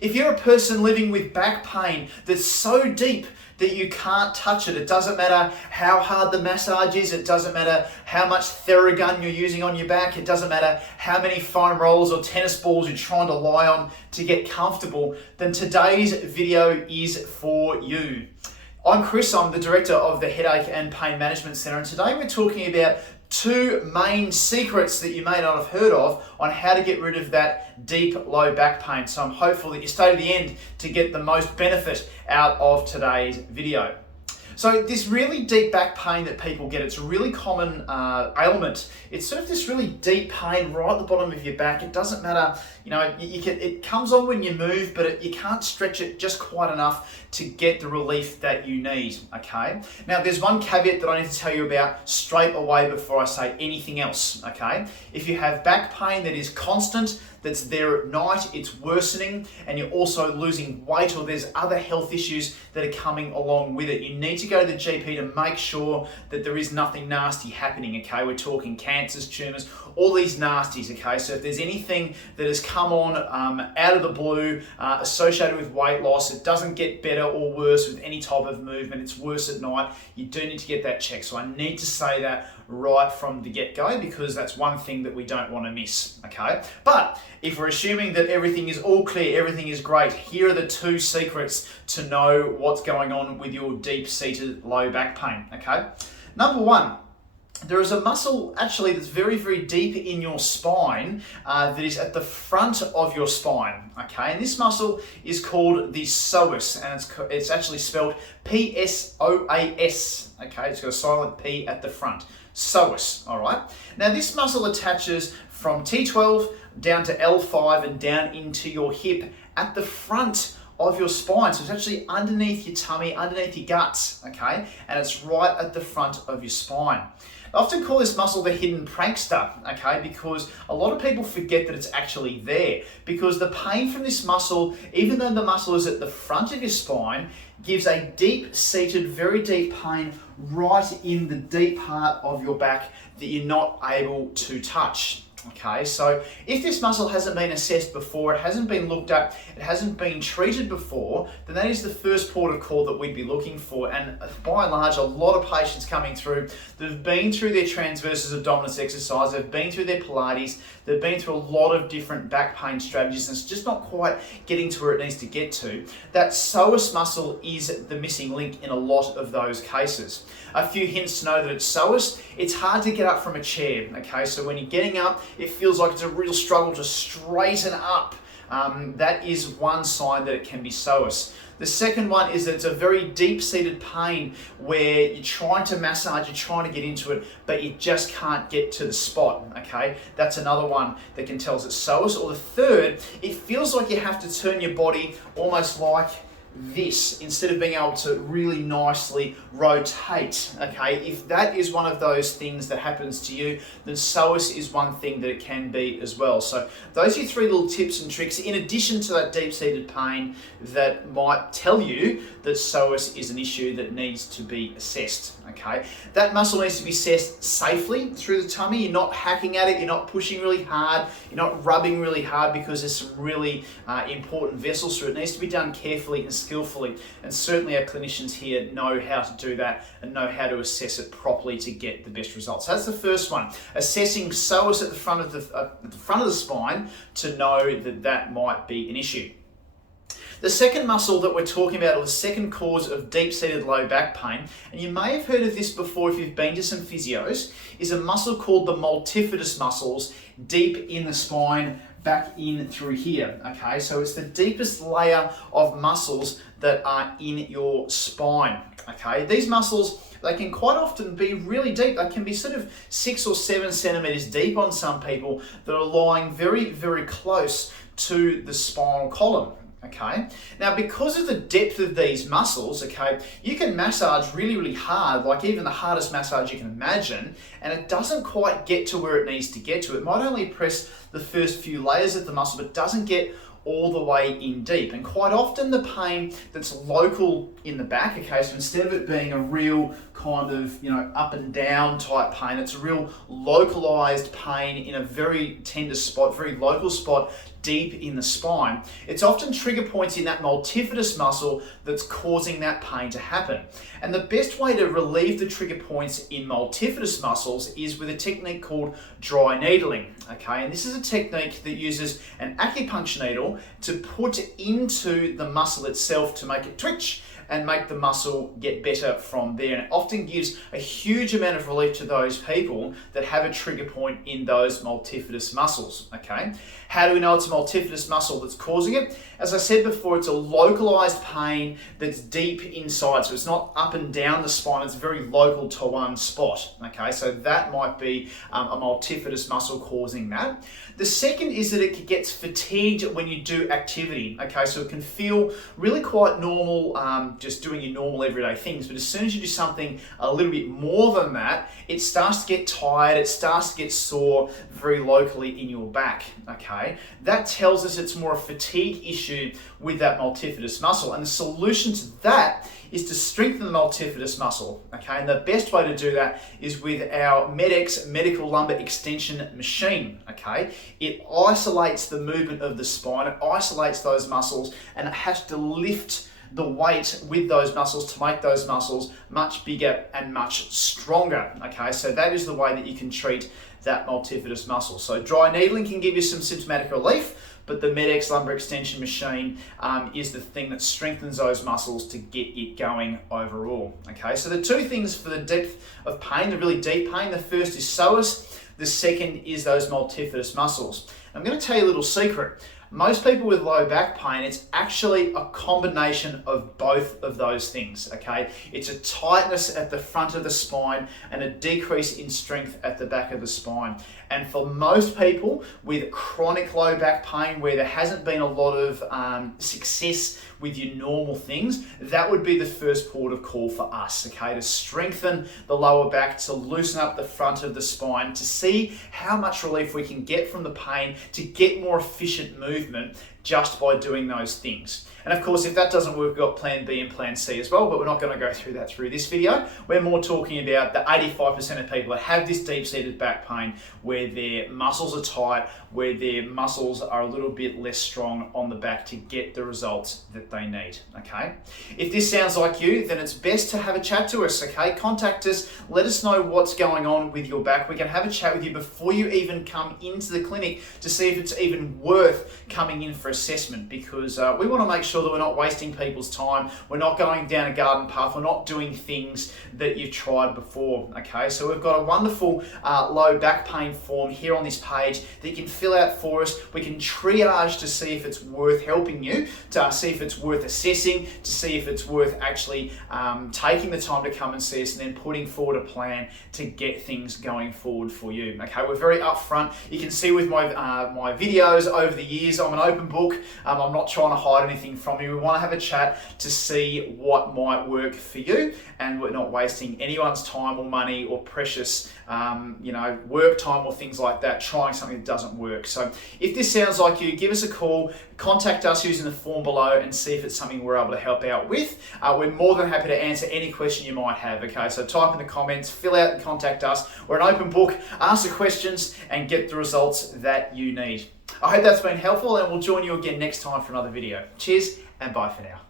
If you're a person living with back pain that's so deep that you can't touch it, it doesn't matter how hard the massage is, it doesn't matter how much Theragun you're using on your back, it doesn't matter how many foam rollers or tennis balls you're trying to lie on to get comfortable, then today's video is for you. I'm Chris, I'm the director of the Headache and Pain Management Centre, and today we're talking about two main secrets that you may not have heard of on how to get rid of that deep low back pain. So I'm hopeful that you stay to the end to get the most benefit out of today's video. So this really deep back pain that people get, it's a really common ailment. It's sort of this really deep pain right at the bottom of your back. It doesn't matter, it comes on when you move, but you can't stretch it just quite enough to get the relief that you need, okay? Now there's one caveat that I need to tell you about straight away before I say anything else, okay? If you have back pain that is constant, that's there at night, it's worsening, and you're also losing weight or there's other health issues that are coming along with it, you need to go to the GP to make sure that there is nothing nasty happening, okay? We're talking cancers, tumours, all these nasties, okay? So if there's anything that has come on out of the blue, associated with weight loss, it doesn't get better or worse with any type of movement, it's worse at night, you do need to get that checked. So I need to say that right from the get-go because that's one thing that we don't want to miss, okay? But if we're assuming that everything is all clear, everything is great, here are the two secrets to know what's going on with your deep-seated low back pain, okay? Number one, there is a muscle actually that's very, very deep in your spine that is at the front of your spine, okay? And this muscle is called the psoas, and it's actually spelled P-S-O-A-S, okay? It's got a silent P at the front, psoas, all right? Now this muscle attaches from T12 down to L5 and down into your hip at the front of your spine. So it's actually underneath your tummy, underneath your guts, okay? And it's right at the front of your spine. I often call this muscle the hidden prankster, okay? Because a lot of people forget that it's actually there. Because the pain from this muscle, even though the muscle is at the front of your spine, gives a deep-seated, very deep pain right in the deep part of your back that you're not able to touch. Okay, so if this muscle hasn't been assessed before, it hasn't been looked at, it hasn't been treated before, then that is the first port of call that we'd be looking for. And by and large, a lot of patients coming through that have been through their transversus abdominis exercise, they've been through their Pilates, they've been through a lot of different back pain strategies, and it's just not quite getting to where it needs to get to. That psoas muscle is the missing link in a lot of those cases. A few hints to know that it's psoas. It's hard to get up from a chair, okay? So when you're getting up, it feels like it's a real struggle to straighten up. That is one sign that it can be psoas. The second one is that it's a very deep-seated pain where you're trying to massage, you're trying to get into it, but you just can't get to the spot, okay? That's another one that can tell us it's psoas. Or the third, it feels like you have to turn your body almost like this instead of being able to really nicely rotate, okay? If that is one of those things that happens to you, then psoas is one thing that it can be as well. So those are your three little tips and tricks in addition to that deep-seated pain that might tell you that psoas is an issue that needs to be assessed, okay? That muscle needs to be assessed safely through the tummy. You're not hacking at it, you're not pushing really hard, you're not rubbing really hard because there's some really important vessels through it. It needs to be done carefully and skillfully, and certainly our clinicians here know how to do that and know how to assess it properly to get the best results. So that's the first one, assessing psoas at the front of the spine to know that that might be an issue. The second muscle that we're talking about, or the second cause of deep-seated low back pain, and you may have heard of this before if you've been to some physios, is a muscle called the multifidus muscles deep in the spine, back in through here, okay? So it's the deepest layer of muscles that are in your spine, okay? These muscles, they can quite often be really deep. They can be sort of 6 or 7 centimeters deep on some people that are lying very, very close to the spinal column. Okay, now because of the depth of these muscles, okay, you can massage really, really hard, like even the hardest massage you can imagine, and it doesn't quite get to where it needs to get to. It might only press the first few layers of the muscle, but it doesn't get all the way in deep. And quite often the pain that's local in the back, okay, so instead of it being a real kind of, up and down type pain, it's a real localized pain in a very tender spot, very local spot, deep in the spine, it's often trigger points in that multifidus muscle that's causing that pain to happen. And the best way to relieve the trigger points in multifidus muscles is with a technique called dry needling. Okay, and this is a technique that uses an acupuncture needle to put into the muscle itself to make it twitch and make the muscle get better from there. And it often gives a huge amount of relief to those people that have a trigger point in those multifidus muscles, okay? How do we know it's a multifidus muscle that's causing it? As I said before, it's a localized pain that's deep inside. So it's not up and down the spine, it's very local to one spot, okay? So that might be a multifidus muscle causing that. The second is that it gets fatigued when you do activity, okay? So it can feel really quite normal, just doing your normal everyday things, but as soon as you do something a little bit more than that, it starts to get tired, it starts to get sore very locally in your back, okay? That tells us it's more a fatigue issue with that multifidus muscle, and the solution to that is to strengthen the multifidus muscle, okay? And the best way to do that is with our MedX medical lumbar extension machine, okay? It isolates the movement of the spine, it isolates those muscles, and it has to lift the weight with those muscles to make those muscles much bigger and much stronger, okay? So that is the way that you can treat that multifidus muscle. So dry needling can give you some symptomatic relief, but the MedX lumbar extension machine is the thing that strengthens those muscles to get it going overall, okay? So the two things for the depth of pain, the really deep pain, the first is psoas, the second is those multifidus muscles. I'm gonna tell you a little secret. Most people with low back pain, it's actually a combination of both of those things, okay? It's a tightness at the front of the spine and a decrease in strength at the back of the spine. And for most people with chronic low back pain where there hasn't been a lot of success with your normal things, that would be the first port of call for us, okay? To strengthen the lower back, to loosen up the front of the spine, to see how much relief we can get from the pain, to get more efficient movement just by doing those things. And of course, if that doesn't work, we've got plan B and plan C as well, but we're not going to go through that through this video. We're more talking about the 85% of people that have this deep-seated back pain where their muscles are tight, where their muscles are a little bit less strong on the back to get the results that they need, okay? If this sounds like you, then it's best to have a chat to us, okay? Contact us, let us know what's going on with your back. We can have a chat with you before you even come into the clinic to see if it's even worth coming in for assessment, because we want to make sure that we're not wasting people's time, we're not going down a garden path, we're not doing things that you've tried before, okay? So we've got a wonderful low back pain form here on this page that you can fill out for us. We can triage to see if it's worth helping you, to see if it's worth assessing, to see if it's worth actually taking the time to come and see us and then putting forward a plan to get things going forward for you, okay? We're very upfront. You can see with my my videos over the years, I'm an open book. I'm not trying to hide anything from you. We want to have a chat to see what might work for you, and we're not wasting anyone's time or money or precious work time or things like that trying something that doesn't work. So if this sounds like you, give us a call, contact us using the form below and see if it's something we're able to help out with. We're more than happy to answer any question you might have, okay? So type in the comments, fill out and contact us. We're an open book, answer questions and get the results that you need. I hope that's been helpful, and we'll join you again next time for another video. Cheers and bye for now.